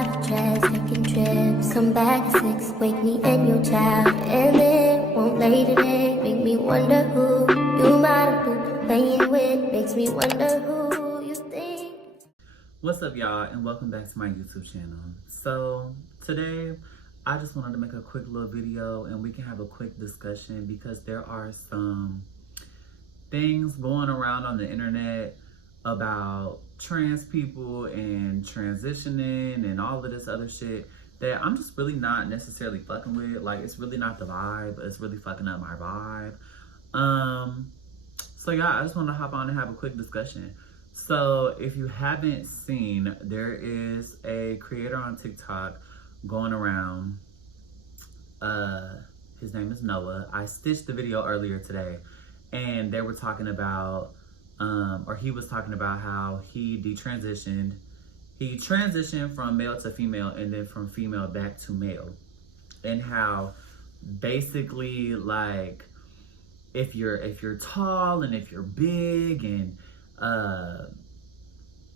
bottle trash, taking trips. Come back at 6, wake me and your child. And then won't lay today, make me wonder who you might have been playing with. Makes me wonder who you think. What's up, y'all, and welcome back to my YouTube channel. So today I just wanted to make a quick little video and we can have a quick discussion because there are some things going around on the internet about trans people and transitioning and all of this other shit that I'm just really not necessarily fucking with. Like, it's really not the vibe. It's really fucking up my vibe. So yeah, I just want to hop on and have a quick discussion. So if you haven't seen, there is a creator on TikTok going around. His name is Noah. I stitched the video earlier today and they were talking about or he was talking about how he detransitioned. He transitioned from male to female and then from female back to male. And how basically, like, if you're tall and if you're big and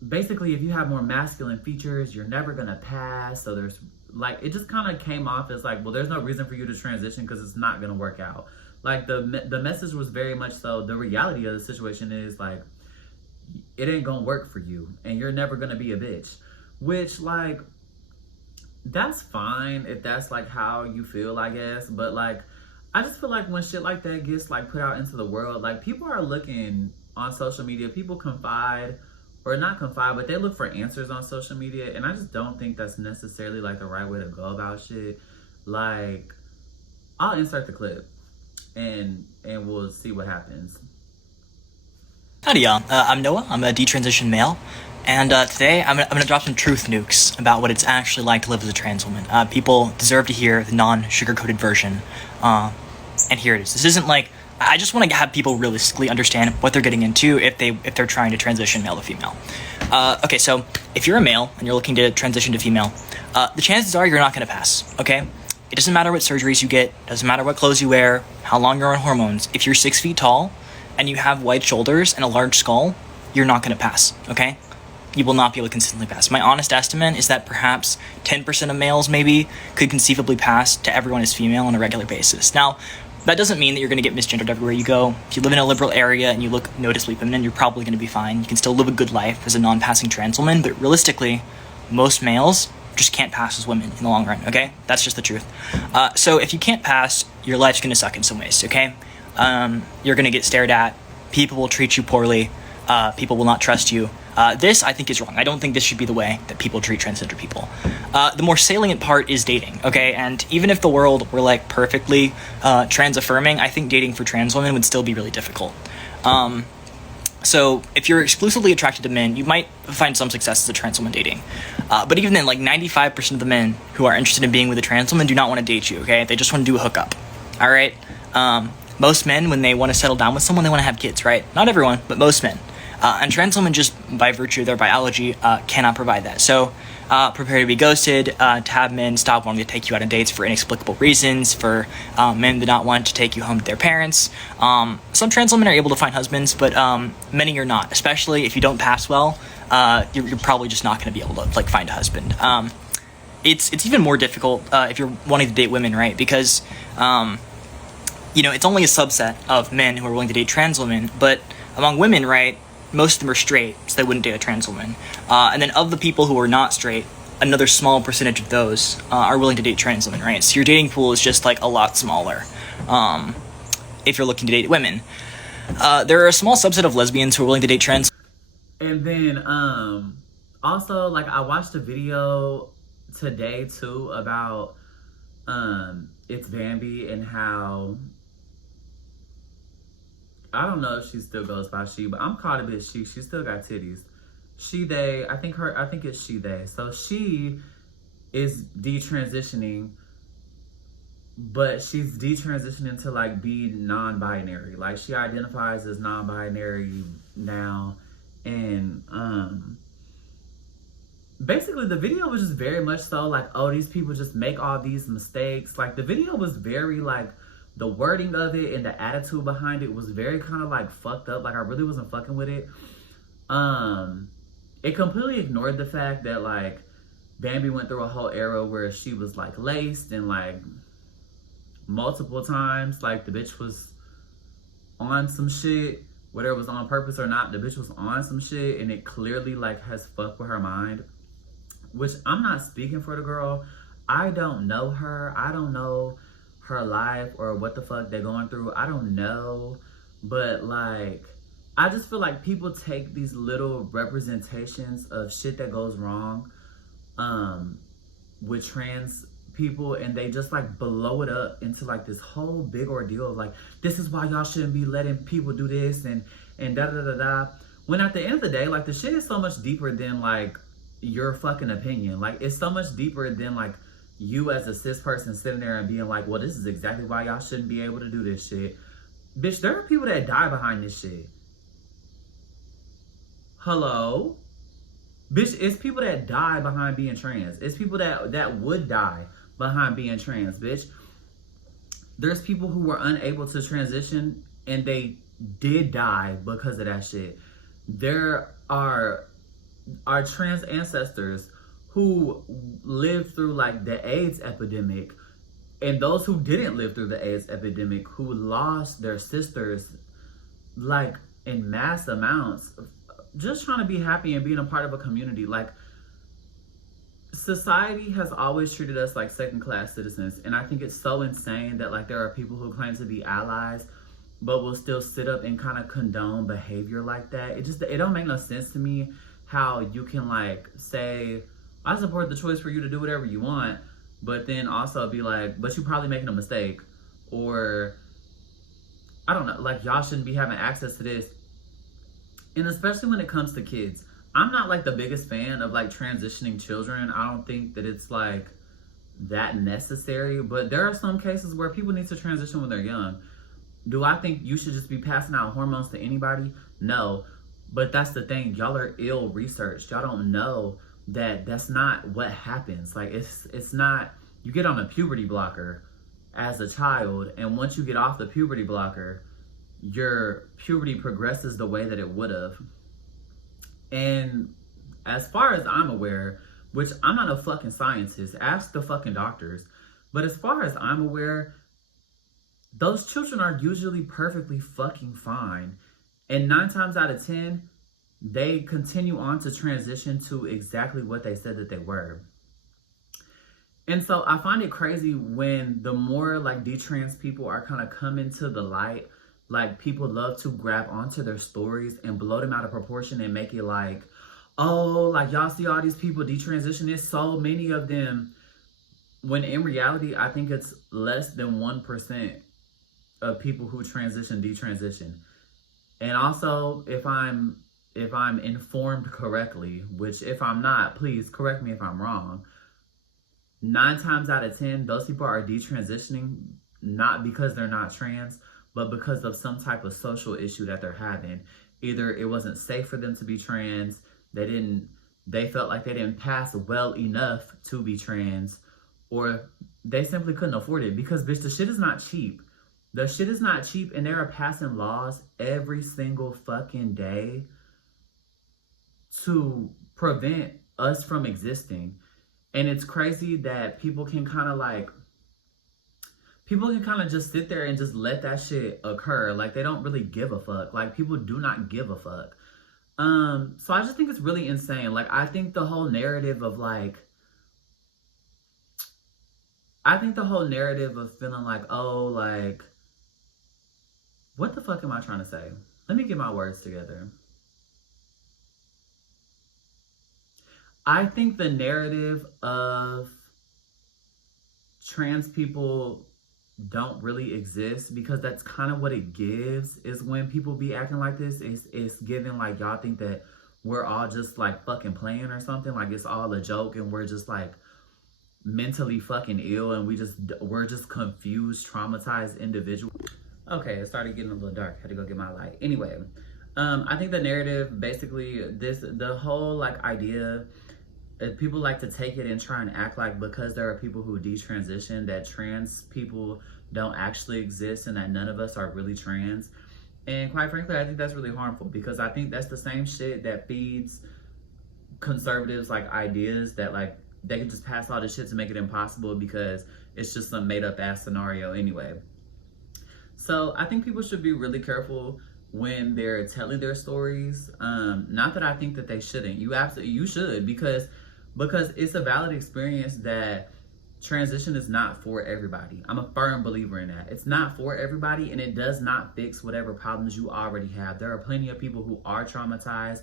basically if you have more masculine features, you're never gonna pass. So there's like, it just kind of came off as like, well, there's no reason for you to transition because it's not gonna work out. Like, the message was very much so, the reality of the situation is, like, it ain't gonna work for you and you're never gonna be a bitch. Which, like, that's fine if that's, like, how you feel, I guess. But, like, I just feel like when shit like that gets, like, put out into the world, like, people are looking on social media. People confide, or not confide, but they look for answers on social media. And I just don't think that's necessarily, like, the right way to go about shit. Like, I'll insert the clip. And we'll see what happens. Howdy y'all, I'm Noah, I'm a detransition male, and today I'm gonna drop some truth nukes about what it's actually like to live as a trans woman. People deserve to hear the non-sugar-coated version, and here it is. This isn't like, I just want to have people realistically understand what they're getting into if they're trying to transition male to female. Okay, so if you're a male and you're looking to transition to female, the chances are you're not gonna pass, okay? It doesn't matter what surgeries you get, doesn't matter what clothes you wear, how long you're on hormones. If you're 6 feet tall and you have wide shoulders and a large skull, you're not going to pass, okay? You will not be able to consistently pass. My honest estimate is that perhaps 10% of males maybe could conceivably pass to everyone as female on a regular basis. Now, that doesn't mean that you're going to get misgendered everywhere you go. If you live in a liberal area and you look noticeably feminine, you're probably going to be fine. You can still live a good life as a non-passing trans woman, but realistically, most males just can't pass as women in the long run, okay? That's just the truth. So if you can't pass, your life's gonna suck in some ways, okay? You're gonna get stared at, people will treat you poorly, people will not trust you. This, I think, is wrong. I don't think this should be the way that people treat transgender people. The more salient part is dating, okay? And even if the world were, like, perfectly trans-affirming, I think dating for trans women would still be really difficult. So if you're exclusively attracted to men, you might find some success as a trans woman dating. But even then, like 95% of the men who are interested in being with a trans woman do not want to date you, okay? They just want to do a hookup, all right? Most men, when they want to settle down with someone, they want to have kids, right? Not everyone, but most men. And trans women, just by virtue of their biology, cannot provide that. So prepare to be ghosted, to have men stop wanting to take you out on dates for inexplicable reasons, for men to not want to take you home to their parents. Some trans women are able to find husbands, but many are not, especially if you don't pass well. You're probably just not going to be able to, like, find a husband. It's even more difficult if you're wanting to date women, right? Because you know, it's only a subset of men who are willing to date trans women, but among women, right, most of them are straight, so they wouldn't date a trans woman. And then of the people who are not straight, another small percentage of those are willing to date trans women, right? So your dating pool is just, like, a lot smaller if you're looking to date women. There are a small subset of lesbians who are willing to date trans. And then also, like, I watched a video today too about it's Bambi and how, I don't know if she still goes by she, but I'm called a bitch she. She still got titties. She, they, I think it's she, they. So she is detransitioning, but she's detransitioning to, like, be non-binary. Like, she identifies as non-binary now. And basically the video was just very much so like, oh, these people just make all these mistakes. Like, the video was very, like, the wording of it and the attitude behind it was very kind of, like, fucked up. Like, I really wasn't fucking with it. It completely ignored the fact that, like, Bambi went through a whole era where she was like laced and like multiple times. Like the bitch was on some shit, whether it was on purpose or not. The bitch was on some shit, and it clearly like has fucked with her mind. Which I'm not speaking for the girl. I don't know her. I don't know her life or what the fuck they're going through. I don't know. But like, I just feel like people take these little representations of shit that goes wrong with trans people, and they just like blow it up into like this whole big ordeal of like, this is why y'all shouldn't be letting people do this and da da da da. When at the end of the day, like the shit is so much deeper than like your fucking opinion. Like it's so much deeper than like you as a cis person sitting there and being like, well, this is exactly why y'all shouldn't be able to do this shit. Bitch, there are people that die behind this shit. Hello? Bitch, it's people that die behind being trans. It's people that would die behind being trans, bitch. There's people who were unable to transition and they did die because of that shit. There are our trans ancestors who lived through like the AIDS epidemic, and those who didn't live through the AIDS epidemic, who lost their sisters like in mass amounts, just trying to be happy and being a part of a community. Like society has always treated us like second-class citizens, and I think it's so insane that like there are people who claim to be allies but will still sit up and kind of condone behavior like that. It don't make no sense to me how you can like say, I support the choice for you to do whatever you want, but then also be like, but you're probably making a mistake, or I don't know, like y'all shouldn't be having access to this. And especially when it comes to kids, I'm not like the biggest fan of like transitioning children. I don't think that it's like that necessary, but there are some cases where people need to transition when they're young. Do I think you should just be passing out hormones to anybody? No, but that's the thing. Y'all are ill researched. Y'all don't know that that's not what happens. Like it's not, you get on a puberty blocker as a child, and once you get off the puberty blocker, your puberty progresses the way that it would have. And as far as I'm aware, which I'm not a fucking scientist, ask the fucking doctors, but as far as I'm aware, those children are usually perfectly fucking fine. And 9 times out of 10, they continue on to transition to exactly what they said that they were. And so I find it crazy when the more like detrans people are kind of coming to the light, like people love to grab onto their stories and blow them out of proportion and make it like, oh, like y'all see all these people detransition, there's so many of them. When in reality, I think it's less than 1% of people who detransition. And also, if I'm informed correctly, which if I'm not, please correct me if I'm wrong, 9 times out of 10, those people are detransitioning not because they're not trans, but because of some type of social issue that they're having. Either it wasn't safe for them to be trans, they felt like they didn't pass well enough to be trans, or they simply couldn't afford it. Because bitch, the shit is not cheap. The shit is not cheap, and they are passing laws every single fucking day to prevent us from existing. And it's crazy that people can kind of just sit there and just let that shit occur. Like they don't really give a fuck. Like people do not give a fuck. So I just think it's really insane. Like I think the whole narrative of feeling like, oh, like, what the fuck am I trying to say? Let me get my words together. I think the narrative of trans people don't really exist, because that's kind of what it gives, is when people be acting like this. It's giving like y'all think that we're all just like fucking playing or something, like it's all a joke and we're just like mentally fucking ill and we're just confused, traumatized individuals. Okay, it started getting a little dark. Had to go get my light. Anyway, I think the narrative, basically, the whole like idea, people like to take it and try and act like because there are people who detransition, that trans people don't actually exist and that none of us are really trans. And quite frankly, I think that's really harmful, because I think that's the same shit that feeds conservatives like ideas that like they can just pass all this shit to make it impossible because it's just some made up ass scenario anyway. So I think people should be really careful when they're telling their stories. Not that I think that they shouldn't. You should, because it's a valid experience that transition is not for everybody. I'm a firm believer in that. It's not for everybody, and it does not fix whatever problems you already have. There are plenty of people who are traumatized,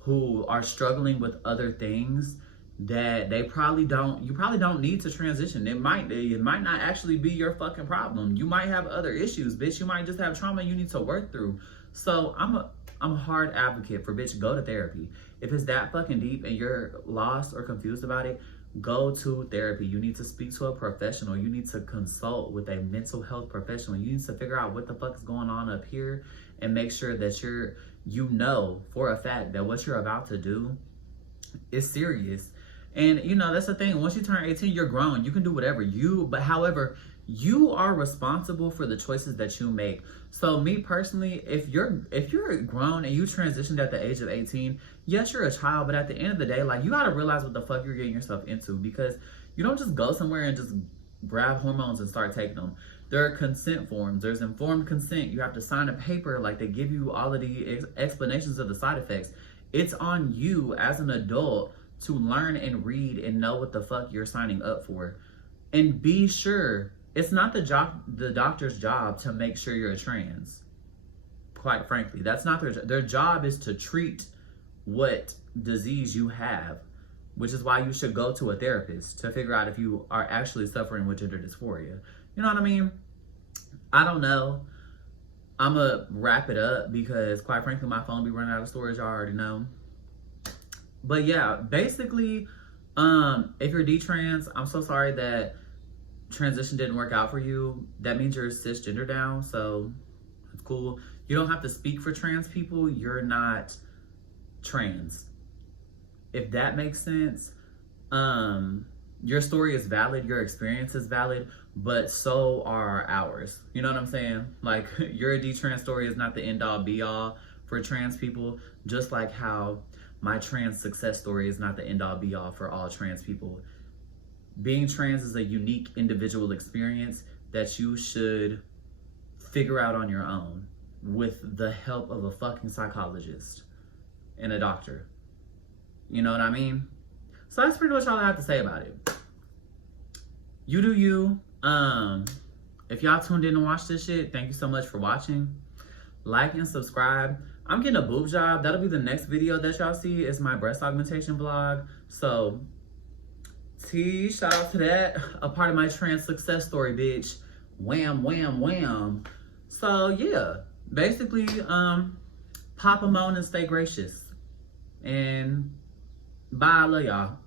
who are struggling with other things that you probably don't need to transition. It might not actually be your fucking problem. You might have other issues, bitch. You might just have trauma you need to work through. So I'm a hard advocate for, bitch, go to therapy. If it's that fucking deep and you're lost or confused about it, go to therapy. You need to speak to a professional. You need to consult with a mental health professional. You need to figure out what the fuck is going on up here and make sure that you know for a fact that what you're about to do is serious. And you know, that's the thing. Once you turn 18, you're grown. You can do whatever however, you are responsible for the choices that you make. So me personally, if you're grown and you transitioned at the age of 18, yes, you're a child, but at the end of the day, like, you gotta realize what the fuck you're getting yourself into, because you don't just go somewhere and just grab hormones and start taking them. There are consent forms. There's informed consent. You have to sign a paper, like, they give you all of the explanations of the side effects. It's on you as an adult to learn and read and know what the fuck you're signing up for. And be sure, it's not the doctor's job to make sure you're a trans. Quite frankly, that's not their job is to treat what disease you have, which is why you should go to a therapist to figure out if you are actually suffering with gender dysphoria. You know what I mean? I don't know. I'm gonna wrap it up because, quite frankly, my phone be running out of storage. I already know. But yeah, basically, if you're detrans, I'm so sorry that transition didn't work out for you. That means you're cisgender now, so it's cool. You don't have to speak for trans people. You're not trans, if that makes sense. Your story is valid, your experience is valid, but so are ours. You know what I'm saying? Like, your detrans story is not the end all be all for trans people, just like how my trans success story is not the end all be all for all trans people. Being trans is a unique individual experience that you should figure out on your own with the help of a fucking psychologist and a doctor. You know what I mean? So that's pretty much all I have to say about it. You do you. If y'all tuned in to watch this shit, thank you so much for watching. Like and subscribe. I'm getting a boob job. That'll be the next video that y'all see. Is my breast augmentation vlog. So shout out to that. A part of my trans success story, bitch. Wham, wham, wham. So yeah, basically, pop a moan and stay gracious. And bye, I love y'all.